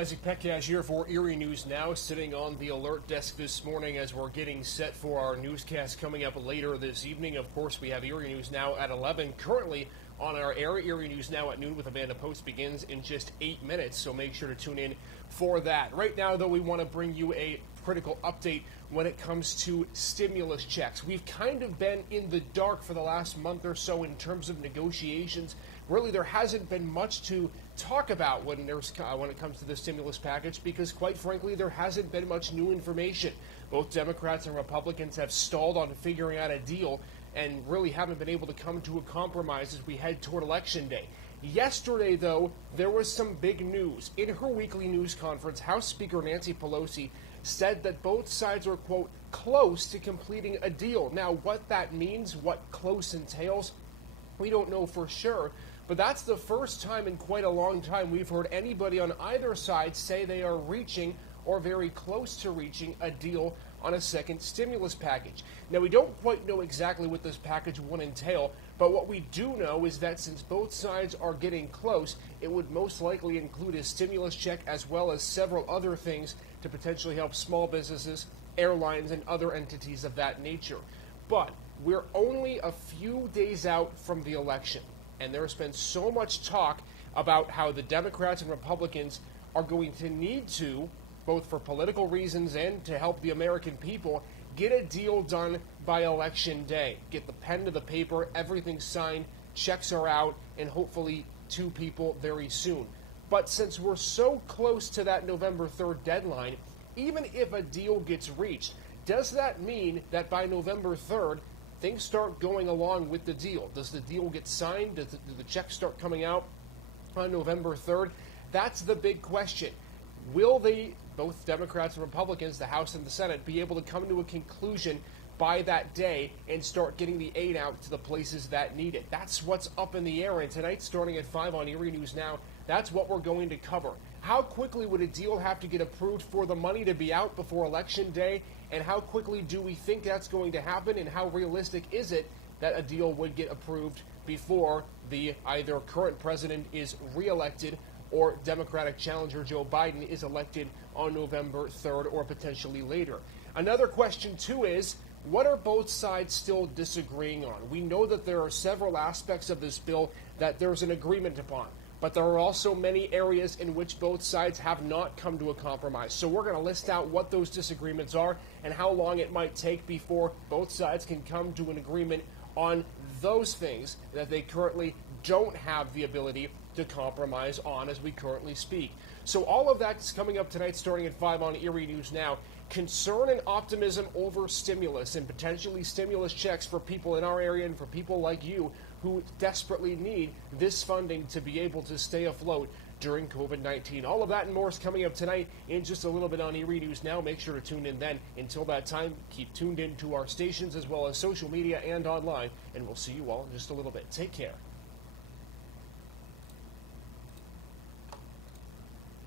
Isaac Petcash here for Erie News Now, sitting on the alert desk this morning as we're getting set for our newscast coming up later this evening. Of course, we have Erie News Now at 11. Currently on our air, Erie News Now at noon with Amanda Post begins in just 8 minutes, so make sure to tune in for that. Right now, though, we want to bring you a critical update when it comes to stimulus checks. We've kind of been in the dark for the last month or so in terms of negotiations. Really, there hasn't been much to talk about when it comes to the stimulus package because, quite frankly, there hasn't been much new information. Both Democrats and Republicans have stalled on figuring out a deal and really haven't been able to come to a compromise as we head toward Election Day. Yesterday, though, there was some big news. In her weekly news conference, House Speaker Nancy Pelosi said that both sides were, quote, close to completing a deal. Now, what that means, what close entails, we don't know for sure. But that's the first time in quite a long time we've heard anybody on either side say they are reaching or very close to reaching a deal on a second stimulus package. Now, we don't quite know exactly what this package would entail, but what we do know is that since both sides are getting close, it would most likely include a stimulus check as well as several other things to potentially help small businesses, airlines, and other entities of that nature. But we're only a few days out from the election. And there's been so much talk about how the Democrats and Republicans are going to need to, both for political reasons and to help the American people, get a deal done by Election Day. Get the pen to the paper, everything's signed, checks are out, and hopefully to people very soon. But since we're so close to that November 3rd deadline, even if a deal gets reached, does that mean that by November 3rd, things start going along with the deal? Does the deal get signed? Do the checks start coming out on November 3rd? That's the big question. Will they, both Democrats and Republicans, the House and the Senate, be able to come to a conclusion by that day and start getting the aid out to the places that need it? That's what's up in the air. And tonight, starting at 5 on Erie News Now, that's what we're going to cover. How quickly would a deal have to get approved for the money to be out before Election Day? And how quickly do we think that's going to happen? And how realistic is it that a deal would get approved before the either current president is reelected or Democratic challenger Joe Biden is elected on November 3rd or potentially later? Another question, too, is what are both sides still disagreeing on? We know that there are several aspects of this bill that there's an agreement upon. But there are also many areas in which both sides have not come to a compromise. So we're going to list out what those disagreements are and how long it might take before both sides can come to an agreement on those things that they currently don't have the ability to compromise on as we currently speak. So all of that is coming up tonight starting at 5 on Erie News Now. Concern and optimism over stimulus and potentially stimulus checks for people in our area and for people like you who desperately need this funding to be able to stay afloat during COVID-19. All of that and more is coming up tonight in just a little bit on Erie News Now. Make sure to tune in then. Until that time, keep tuned in to our stations as well as social media and online, and we'll see you all in just a little bit. Take care.